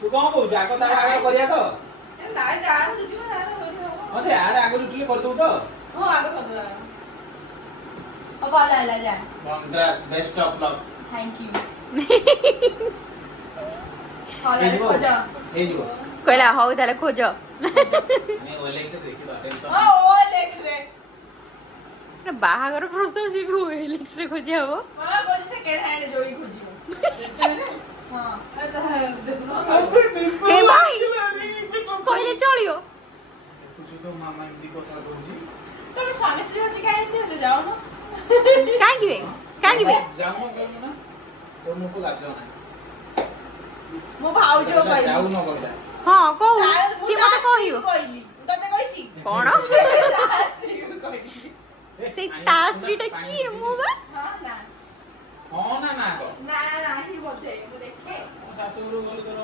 तू कौन कहू आग तार आग करिया तो ନାଇଁ ଯାହା ଛୁଟିବ ଯାହା କରିବ हां से यार आग जुटले कर दू तो ହଁ ଆଗ କରିଦବା ଓ ଭଲ ହେଲା ଯା congrats best of luck thank you हे ହଉ ଖୋଜ हे जीवो କହିଲା ହଉ ତାହେଲେ ଖୋଜ मैं ओलेक्स से देखी तो टेंशन ହଁ ଓ ଲେକ୍ସ ରେ ବାହାଘର ପ୍ରସ୍ତାବ ଯିବି ଓଏଲଏକ୍ସ ରେ ଖୋଜି ହବ ମାମା କହୁଛି ସେକେଣ୍ଡ ହ୍ୟାଣ୍ଡ ଯୋଡ଼ି ଖୋଜିବ ହଁ ଦେଖୁନ ଏ ଭାଇ କହିଲେ ଚଳିବ कुछ तो मामा हिंदी কথা কইছি ତମେ ସ୍ୱାମୀ ସ୍ତ୍ରୀ ବସି କାହିଁ ଏମିତି ହଉଛ ଯାଉନ କାହିଁକି ବେ କାହିଁକି ବେ जाऊ न कहलु ना तो मुको लाज ना ମୋ ଭାଉଜ କହିଲି जाऊ न कहला ହଁ କହୁ ମୁଁ ସିଏ ତା ମତେ କହିବ ସ୍ତ୍ରୀକୁ କହିଲି ତତେ କହିଛି କଣ ତା ସ୍ତ୍ରୀକୁ କହିଲି ସେଇ ତା ସ୍ତ୍ରୀଟା କିଏ ମୁଁ ବା ହଁ ନା हां ना ना ନା ନାହିଁ ବୋଧେ ମୁଁ ଦେଖେ शाशुर बोल तोर